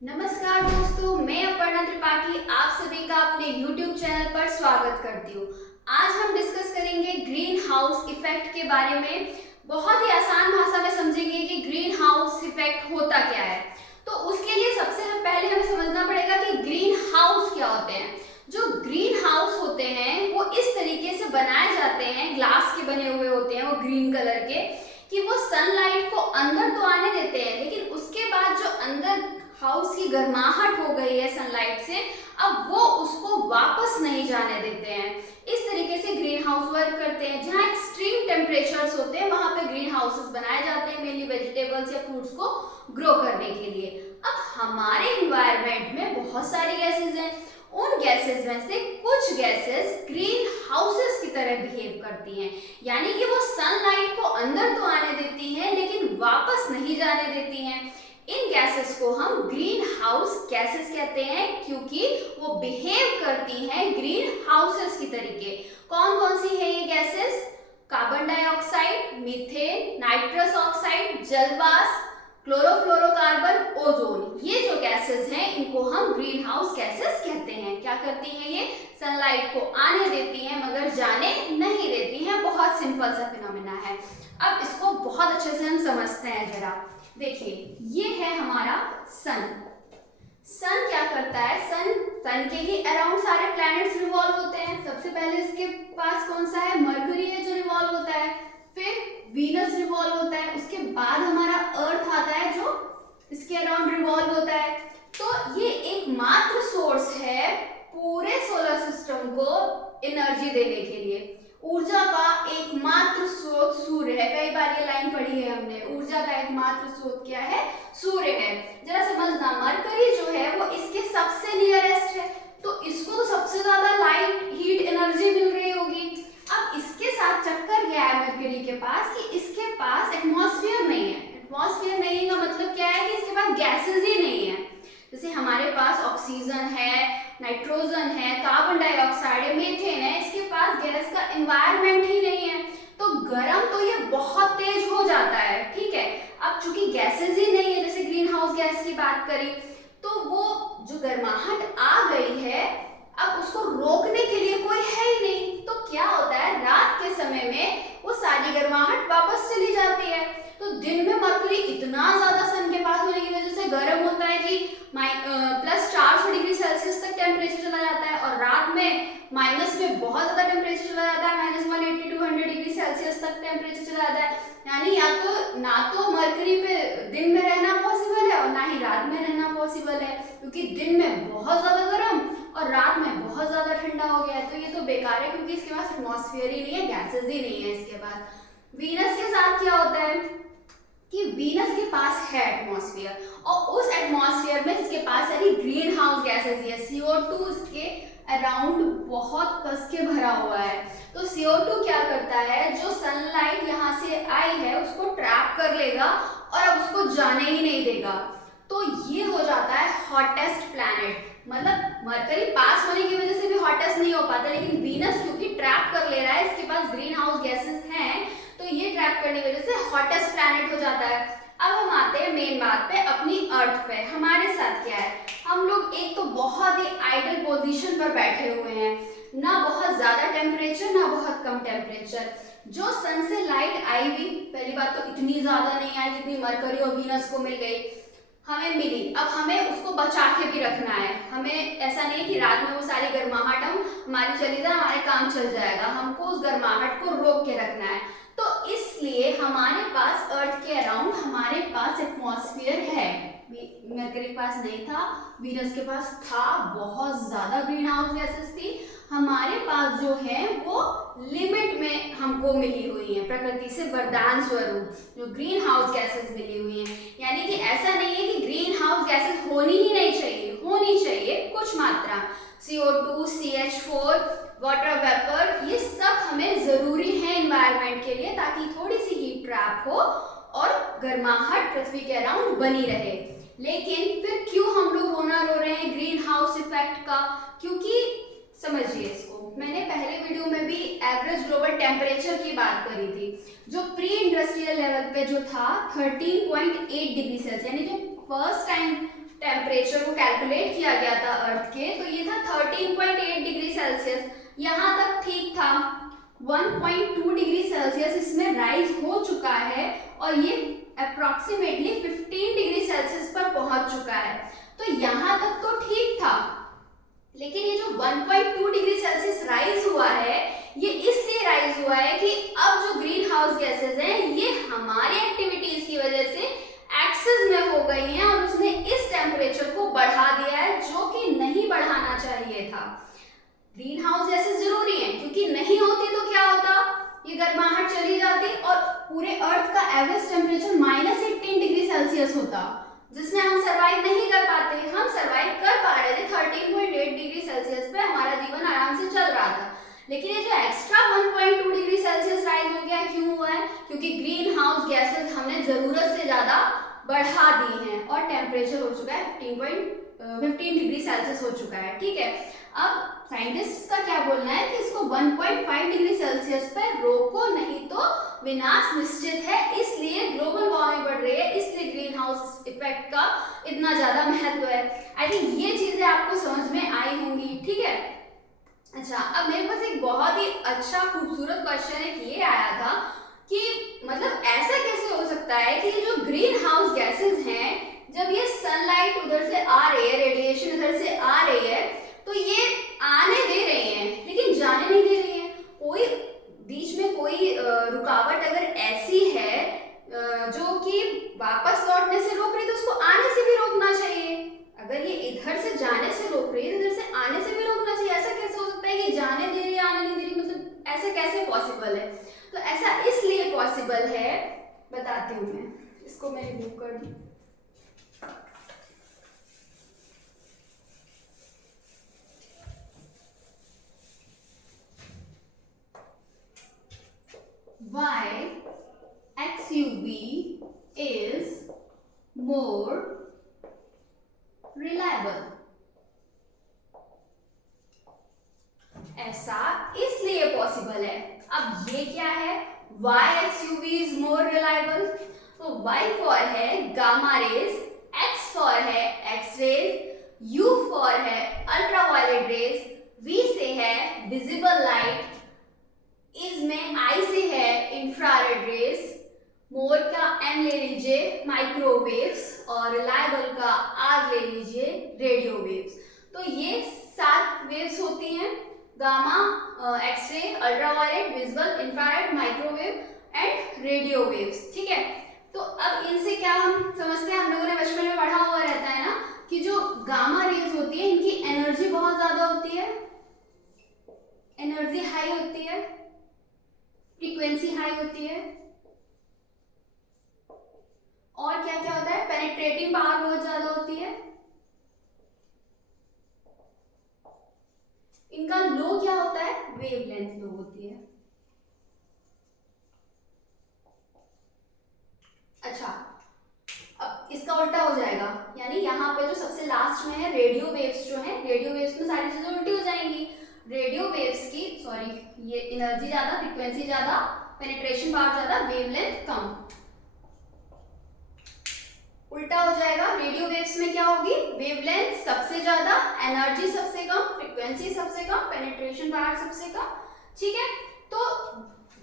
नमस्कार दोस्तों, मैं अपर्णा त्रिपाठी आप सभी का अपने YouTube चैनल पर स्वागत करती हूँ। आज हम डिस्कस करेंगे ग्रीन हाउस इफेक्ट के बारे में। बहुत ही आसान भाषा में समझेंगे कि ग्रीन हाउस इफेक्ट होता क्या है। तो उसके लिए सबसे पहले हमें समझना पड़ेगा कि ग्रीन हाउस क्या होते हैं। जो ग्रीन हाउस होते हैं वो इस तरीके से बनाए जाते हैं, ग्लास के बने हुए होते हैं वो ग्रीन कलर के, कि वो सनलाइट को अंदर तो आने देते हैं, लेकिन उसके बाद जो अंदर हाउस की गर्माहट हो गई है सनलाइट से, अब वो उसको वापस नहीं जाने देते हैं। इस तरीके से ग्रीन हाउस वर्क करते हैं। जहाँ एक्सट्रीम टेम्परेचर्स होते हैं वहां पे ग्रीन हाउसेस बनाए जाते हैं, मेनली वेजिटेबल्स या फ्रूट्स को ग्रो करने के लिए। अब हमारे इन्वायरमेंट में बहुत सारी गैसेस हैं। उन गैसेस में से कुछ गैसेस ग्रीन हाउसेस की तरह बिहेव करती हैं, यानी कि वो सनलाइट को अंदर तो आने देती हैं लेकिन वापस नहीं जाने देती हैं। इन गैसेस को हम ग्रीन हाउस गैसेस कहते हैं, क्योंकि वो बिहेव करती हैं ग्रीन हाउसेस की तरीके। कौन कौन सी है ये gases? Carbon dioxide, methane, nitrous oxide, जलवाष्प, क्लोरोफ्लोरोकार्बन, ओजोन। ये जो गैसेस हैं इनको हम ग्रीन हाउस गैसेस कहते हैं। क्या करती हैं ये? सनलाइट को आने देती हैं मगर जाने नहीं देती हैं। बहुत सिंपल सा फिनोमेना है। अब इसको बहुत अच्छे से हम समझते हैं। जरा देखिए, ये है हमारा सन। सन क्या करता है? सन के ही अराउंड सारे प्लैनेट्स रिवॉल्व होते हैं। सबसे पहले इसके पास कौन सा है? मरकरी है जो रिवॉल्व होता है, फिर वीनस रिवॉल्व होता है, उसके बाद हमारा अर्थ आता है जो इसके अराउंड रिवॉल्व होता है। तो ये एकमात्र सोर्स है पूरे सोलर सिस्टम को एनर्जी देने के लिए। ऊर्जा का एकमात्र स्रोत सूर्य है। कई बार ये लाइन पढ़ी है हमने, ऊर्जा का एकमात्र स्रोत क्या है? सूर्य है। जरा समझना, मरकरी जो है वो इसके सबसे नियरेस्ट है, तो इसको तो सबसे ज्यादा लाइट हीट एनर्जी मिल रही होगी। अब इसके साथ चक्कर क्या है मरकरी के पास कि इसके पास एटमॉस्फेयर नहीं है। एटमॉस्फेयर नहीं का मतलब क्या है कि इसके पास गैसेस ही नहीं है। जैसे हमारे पास ऑक्सीजन है, नाइट्रोजन है, कार्बन डाइऑक्साइड है, मीथेन है, इसके पास गैस का एनवायरनमेंट ही नहीं है, तो गर्म तो ये बहुत तेज हो जाता है। ठीक है, अब चूंकि गैसेस ही नहीं है, जैसे ग्रीन हाउस गैस की बात करी, तो वो जो गर्माहट आ गई है अब उसको रोकने के लिए कोई है ही नहीं। तो क्या होता है, रात के समय में वो सारी गर्माहट वापस चली जाती है। तो दिन में मरकरी इतना ज्यादा सन के पास होने की वजह से गर्म होता है कि +400 डिग्री सेल्सियस तक टेम्परेचर चला जाता है, और रात में माइनस में बहुत ज्यादा टेम्परेचर चला जाता है, -180 to 100 डिग्री सेल्सियस तक टेम्परेचर चला जाता है। यानी ना तो मरकरी पे दिन में रहना पॉसिबल है और ना ही रात में रहना पॉसिबल है, क्योंकि दिन में बहुत ज्यादा गर्म और रात में बहुत ज्यादा ठंडा हो गया है। तो ये तो बेकार है, क्योंकि इसके पास एटमॉस्फेयर ही नहीं है, गैसेस ही नहीं है इसके पास। वीनस के साथ क्या होता है कि वीनस के पास है एटमॉस्फेयर, और उस एटमॉस्फेयर में इसके पास सारी ग्रीन हाउस गैसेस है। CO2 इसके अराउंड बहुत कस के भरा हुआ है। तो CO2 क्या करता है, जो सनलाइट यहाँ से आई है उसको ट्रैप कर लेगा और अब उसको जाने ही नहीं देगा। तो ये हो जाता है हॉटेस्ट प्लैनेट। मतलब मरकरी पास होने की वजह से भी हॉटेस्ट नहीं हो पाता, लेकिन वीनस क्योंकि ट्रैप कर ले रहा है, इसके पास ग्रीन हाउस गैसेस हैं, तो ये ट्रैप करने की वजह से हॉटेस्ट प्लैनेट हो जाता है। अब हम आते हैं मेन बात पे, अपनी अर्थ पे। हमारे साथ क्या है, हम लोग एक तो बहुत ही आइडल पोजीशन पर बैठे हुए हैं, ना बहुत ज्यादा टेम्परेचर ना बहुत कम टेम्परेचर। जो सन से लाइट आई हुई, पहली बात तो इतनी ज्यादा नहीं आई जितनी मरकरी और वीनस को मिल गई, हमें मिली। अब हमें उसको बचा के भी रखना है। हमें ऐसा नहीं कि रात में वो सारी गर्माहट हमारी चली जाए, हमारे काम चल जाएगा, हमको उस गर्माहट को रोक के रखना है। तो इसलिए हमारे पास अर्थ के अराउंड हमारे पास एटमॉस्फेयर है। मरकरी के पास नहीं था, वीनस के पास था, बहुत ज्यादा ग्रीन हाउस गैसेस थी। हमारे पास जो है वो लिमिट में हमको मिली हुई है, प्रकृति से वरदान स्वरूप जो ग्रीन हाउस गैसेस मिली हुई हैं। यानी कि ऐसा नहीं है कि ग्रीन हाउस गैसेस होनी ही नहीं चाहिए, होनी चाहिए कुछ मात्रा। CO2, CH4, वाटर वेपर, ये सब हमें जरूरी है एनवायरनमेंट के लिए, ताकि थोड़ी सी हीट ट्रैप हो और गर्माहट पृथ्वी के अराउंड बनी रहे। लेकिन फिर क्यों हम लोग रो रहे हैं ग्रीन हाउस इफेक्ट का? क्योंकि समझिए इसको, मैंने पहले वीडियो में भी एवरेज ग्लोबल टेम्परेचर की बात करी थी, जो प्री इंडस्ट्रियल लेवल पे जो था 13.8 डिग्री सेल्सियस, यानी जो फर्स्ट टाइम टेम्परेचर को कैलकुलेट किया गया था अर्थ के, तो ये था 13.8 डिग्री सेल्सियस। यहाँ तक ठीक था। 1.2 डिग्री सेल्सियस इसमें राइज हो चुका है और ये अप्रोक्सीमेटली 15 डिग्री सेल्सियस पर पहुंच चुका है। तो यहाँ तक तो ठीक था, लेकिन ये जो 1.2 डिग्री सेल्सियस राइज हुआ है, ये इसलिए राइज हुआ है कि अब जो ग्रीन हाउस गैसेज हैं ये हमारी एक्टिविटीज की वजह से एक्सेस में हो गई हैं और उसने इस टेम्परेचर को बढ़ा दिया है, जो कि नहीं बढ़ाना चाहिए था। ग्रीन हाउस गैसेज जरूरी हैं, क्योंकि नहीं होती तो क्या होता, ये गर्माहट चली जाती और पूरे अर्थ का एवरेज टेम्परेचर -18 डिग्री सेल्सियस होता, जिसमें हम सरवाइव नहीं कर पाते। हम सरवाइव कर पा रहे थे 13.8 डिग्री सेल्सियस पे, हमारा जीवन आराम से चल रहा था। लेकिन ये जो एक्स्ट्रा 1.2 डिग्री सेल्सियस राइज हो गया, क्यों हुआ है? क्योंकि ग्रीन हाउस गैसेस हमने जरूरत से ज्यादा बढ़ा दी हैं और टेम्परेचर हो चुका है 15 डिग्री सेल्सियस हो चुका है। ठीक है, अब साइंटिस्ट का क्या बोलना है कि इसको 1.5 डिग्री सेल्सियस पर रोको, नहीं तो विनाश निश्चित है। इसलिए ग्लोबल वार्मिंग बढ़ रही है, इसलिए ग्रीन हाउस इफेक्ट का इतना ज्यादा महत्व है। आई थिंक ये चीजें आपको समझ में आई होंगी। ठीक है, अच्छा, अब मेरे पास एक बहुत ही अच्छा खूबसूरत क्वेश्चन एक ये आया था कि मतलब ऐसा कैसे हो सकता है कि जो ग्रीन हाउस गैसेस हैं, जब ये सनलाइट उधर से आ रही है, रेडिएशन इधर से आ रही है, तो ये आने दे रही हैं लेकिन जाने नहीं दे रही हैं। कोई बीच में कोई रुकावट अगर ऐसी है जो कि वापस लौटने से रोक रही है, तो उसको आने से भी रोकना चाहिए। अगर ये इधर से जाने से रोक रही है, इधर से आने से भी रोकना चाहिए। ऐसा कैसे हो सकता है कि जाने दे रही है आने नहीं दे रही, मतलब ऐसे कैसे पॉसिबल है? तो ऐसा इसलिए पॉसिबल है, बताती हूँ मैं। इसको मैं रिमूव कर दूँ। Why XUV is more reliable? ऐसा इसलिए पॉसिबल है। अब ये क्या है? Why XUV is more reliable? तो Y फॉर है गामा रेज, X फॉर है एक्स रेज, U फॉर है अल्ट्रावायलेट रेज, V से है विजिबल लाइट, इज में I से है इंफ्रारेड रेज, मोर का M ले लीजिए माइक्रोवेव्स और रिलायबल का R ले लीजिए रेडियो वेव्स। तो ये 7 वेव्स होती हैं, gamma, X-ray, ultraviolet, visible, infrared, microwave and radio waves. ठीक है, तो अब इनसे क्या हम समझते हैं, हम लोगों ने बचपन में पढ़ा हुआ रहता है ना कि जो गामा रेज होती है इनकी एनर्जी बहुत ज्यादा होती है, एनर्जी हाई होती है, फ्रीक्वेंसी हाई होती है, और क्या क्या होता है, पेनिट्रेटिंग पावर बहुत ज्यादा होती है। इनका लो क्या होता है, वेवलेंथ लो होती है। अच्छा, अब इसका उल्टा हो जाएगा, यानी यहाँ पे जो सबसे लास्ट में है रेडियो वेव्स जो है, रेडियो वेव्स में सारी चीजें उल्टी हो जाएंगी। रेडियो वेव्स की ये एनर्जी ज्यादा, फ्रीक्वेंसी ज्यादा, पेनिट्रेशन पावर ज्यादा, वेवलेंथ कम। उल्टा हो जाएगा, रेडियो वेव्स में क्या होगी, वेवलेंथ सबसे ज्यादा, एनर्जी सबसे कम, फ्रीक्वेंसी सबसे कम, पेनिट्रेशन पावर सबसे कम। ठीक है, तो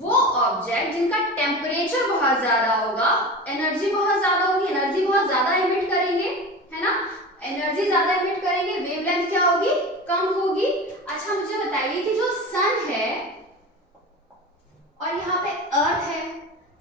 वो ऑब्जेक्ट जिनका टेम्परेचर बहुत ज्यादा होगा, एनर्जी बहुत ज्यादा होगी, एनर्जी बहुत ज्यादा एमिट करेंगे, है ना, एनर्जी ज्यादा एमिट करेंगे, वेवलेंथ क्या होगी, कम होगी। अच्छा, मुझे बताइए कि जो सन है और यहाँ पे अर्थ है,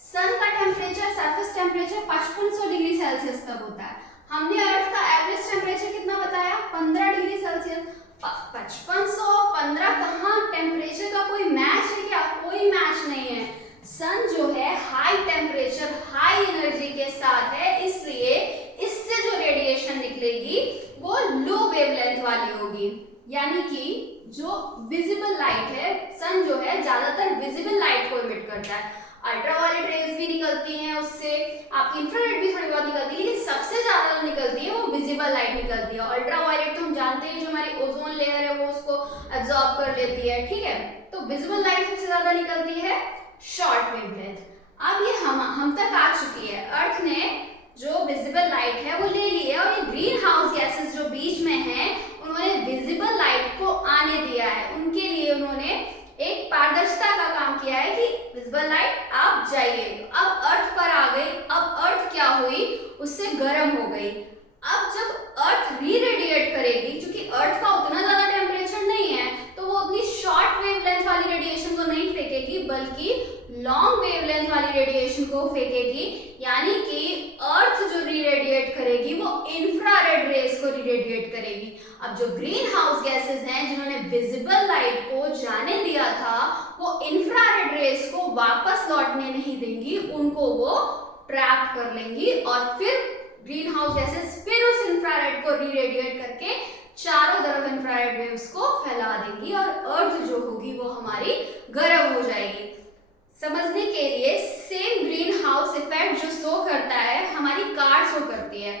सन का temperature, surface temperature 5500 degree Celsius तक होता है। हमने अर्थ का एवरेज टेम्परेचर कितना बताया, 15 डिग्री सेल्सियस। 5515 कहाँ टेम्परेचर का कोई मैच है क्या? कोई मैच नहीं है। सन जो है हाई टेम्परेचर, हाई एनर्जी के साथ है, इसलिए इससे जो रेडिएशन निकलेगी वो लो वेवलेंथ वाली होगी। यानी कि जो विजिबल लाइट है, सन जो है ज्यादातर विजिबल लाइट को इमिट करता है। अल्ट्रावायलेट रेज भी निकलती हैं उससे, आपकी इंफ्रारेड भी थोड़ी बहुत निकलती है, लेकिन सबसे ज्यादा जो निकलती है वो विजिबल लाइट निकलती है। अल्ट्रावायलेट तो हम जानते हैं जो हमारी ओजोन लेयर है वो उसको एब्जॉर्ब कर लेती है। ठीक है, तो विजिबल लाइट सबसे ज्यादा निकलती है शॉर्ट वेवलेंथ। अब ये हम तक आ चुकी है, अर्थ ने जो विजिबल लाइट है वो ले ली है और ये ग्रीन हाउस उससे गर्म हो गई। अब जब अर्थ री रेडिएट करेगी, क्योंकि अर्थ का उतना ज्यादा टेम्परेचर नहीं है, तो वो उतनी शॉर्ट वेवलेंथ वाली रेडिएशन को नहीं फेंकेगी, बल्कि लॉन्ग वेवलेंथ वाली रेडिएशन को फेंकेगी। यानी कि अर्थ जो री रेडिएट करेगी वो इंफ्रारेड रेस को री रेडिएट करेगी। अब जो ग्रीन हाउस गैसेस हैं जिन्होंने विजिबल लाइट को जाने दिया था, वो इंफ्रारेड रेस को वापस लौटने नहीं देंगी, उनको वो ट्रैप कर लेंगी और फिर ग्रीन हाउस गैसेस फिर उस इंफ्रारेड को री रेडिएट करके चारों तरफ इंफ्रारेड वेव्स को फैला देंगी और अर्थ जो होगी वो हमारी गर्म हो जाएगी। समझने के लिए सेम ग्रीन हाउस इफेक्ट जो शो करता है हमारी कार शो करती है।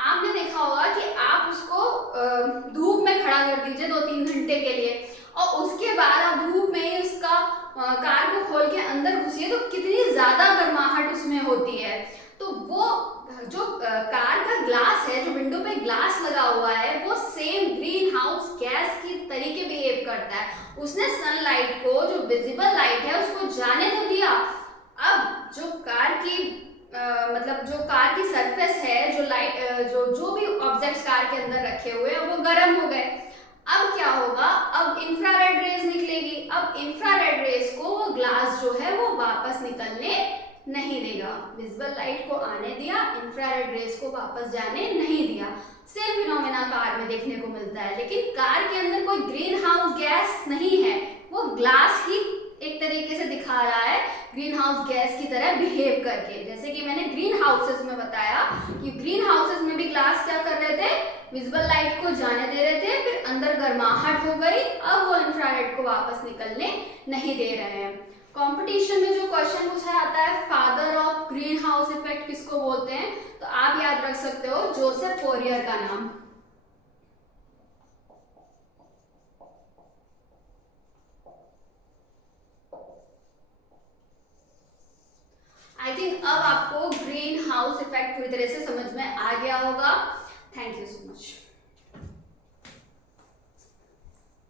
आपने देखा होगा कि आप उसको धूप में खड़ा कर दीजिए 2-3 घंटे के लिए और उसके बाद आप धूप में ही उसका कार को खोल के अंदर घुसिए तो कितनी ज्यादा गर्माहट उसमें होती है। तो वो जो कार का ग्लास है, जो विंडो पे ग्लास लगा हुआ है, वो सेम ग्रीन हाउस गैस की तरीके बिहेव करता है। उसने सनलाइट को, जो विजिबल लाइट है, उसको जाने तो दिया। अब जो कार की मतलब जो कार की सरफेस है, जो लाइट जो भी ऑब्जेक्ट्स कार के अंदर रखे हुए हैं वो गर्म हो गए। अब क्या होगा, अब इंफ्रारेड रेज निकलेगी। अब इंफ्रारेड रेज को वो ग्लास जो है वो वापस निकलने नहीं देगा। विजिबल लाइट को आने दिया, इंफ्रारेड रेज को वापस जाने नहीं दिया। सेम फिनोमेना कार में देखने को मिलता है, लेकिन कार के अंदर कोई ग्रीन हाउस गैस नहीं है, वो ग्लास ही एक तरीके से दिखा रहा है ग्रीन हाउस गैस की तरह बिहेव करके। जैसे कि मैंने ग्रीन हाउसेस में बताया कि ग्रीन हाउसेस में भी ग्लास क्या कर रहे थे, विजिबल लाइट को जाने दे रहे थे, फिर अंदर गर्माहट हो गई, अब वो इंफ्रारेड को वापस निकलने नहीं दे रहे हैं। कंपटीशन में जो क्वेश्चन पूछा जाता है father of green house effect किसको बोलते हैं, तो आप याद रख सकते हो जोसेफ फोरियर का नाम। आई थिंक अब आपको ग्रीन हाउस इफेक्ट पूरी तरह से समझ में आ गया होगा।